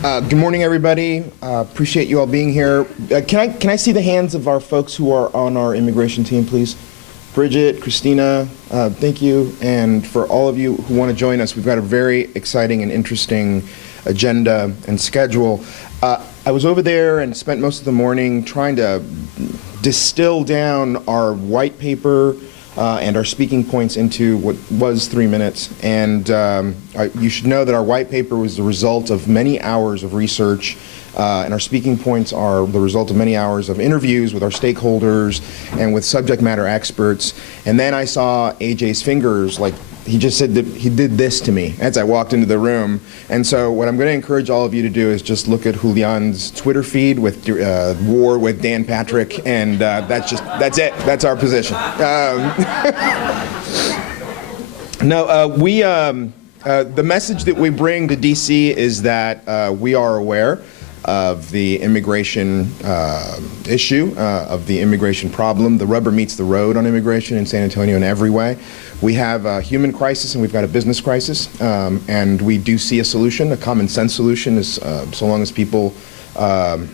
Good morning, everybody. Appreciate you all being here. Can I see the hands of our folks who are on our immigration team, please? Bridget, Christina, thank you. And for all of you who want to join us, we've got a very exciting and interesting agenda and schedule. I was over there and spent most of the morning trying to distill down our white paper and our speaking points into what was 3 minutes. And you should know that our white paper was the result of many hours of research, and our speaking points are the result of many hours of interviews with our stakeholders and with subject matter experts. And then I saw AJ's fingers, like he just said that he did this to me as I walked into the room. And so what I'm going to encourage all of you to do is just look at Julian's Twitter feed with War with Dan Patrick, and that's it. That's our position. The message that we bring to DC is that we are aware of the immigration issue, of the immigration problem. The rubber meets the road on immigration in San Antonio in every way. We have a human crisis and we've got a business crisis, and we do see a solution. A common sense solution is so long as people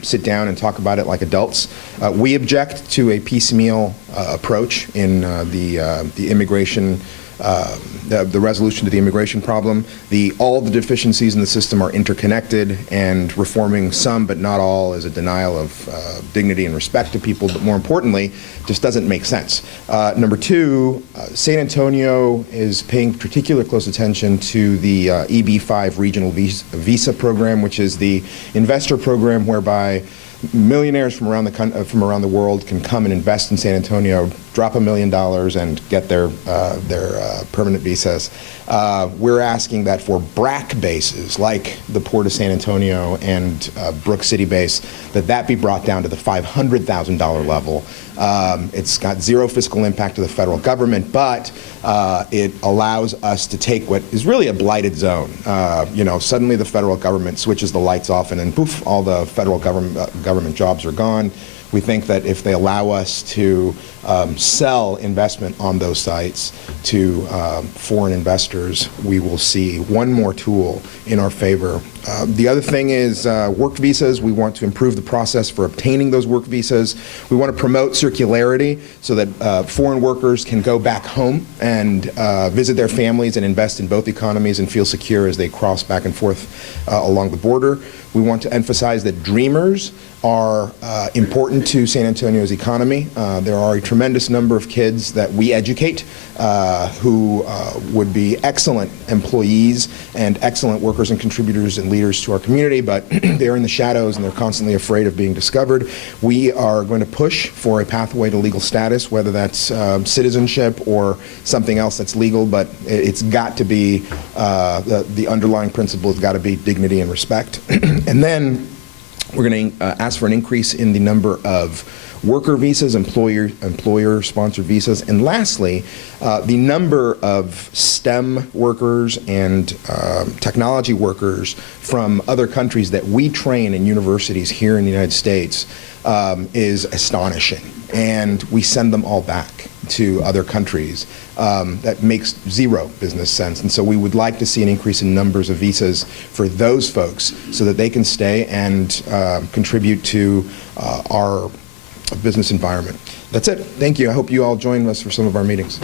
sit down and talk about it like adults. We object to a piecemeal approach in the immigration the resolution to the immigration problem. All the deficiencies in the system are interconnected, and reforming some but not all is a denial of dignity and respect to people, but more importantly, just doesn't make sense. Number two, San Antonio is paying particular close attention to the EB-5 regional visa program, which is the investor program whereby millionaires from around the world can come and invest in San Antonio, drop $1 million, and get their permanent visas. We're asking that for BRAC bases, like the Port of San Antonio and Brook City base, that be brought down to the $500,000 level. It's got zero fiscal impact to the federal government, but it allows us to take what is really a blighted zone. Suddenly the federal government switches the lights off, and then poof, all the federal government jobs are gone. We think that if they allow us to sell investment on those sites to foreign investors, we will see one more tool in our favor. The other thing is work visas. We want to improve the process for obtaining those work visas. We want to promote circularity so that foreign workers can go back home and visit their families and invest in both economies and feel secure as they cross back and forth along the border. We want to emphasize that dreamers are important to San Antonio's economy. There are a tremendous number of kids that we educate who would be excellent employees and excellent workers and contributors and leaders to our community, but they're in the shadows and they're constantly afraid of being discovered. We are going to push for a pathway to legal status, whether that's citizenship or something else that's legal, but it's got to be, the underlying principle has got to be dignity and respect. And then we're going to ask for an increase in the number of worker visas, employer-sponsored visas, and lastly, the number of STEM workers and technology workers from other countries that we train in universities here in the United States is astonishing. And we send them all back to other countries. That makes zero business sense. And so we would like to see an increase in numbers of visas for those folks so that they can stay and contribute to our business environment. That's it. Thank you. I hope you all join us for some of our meetings.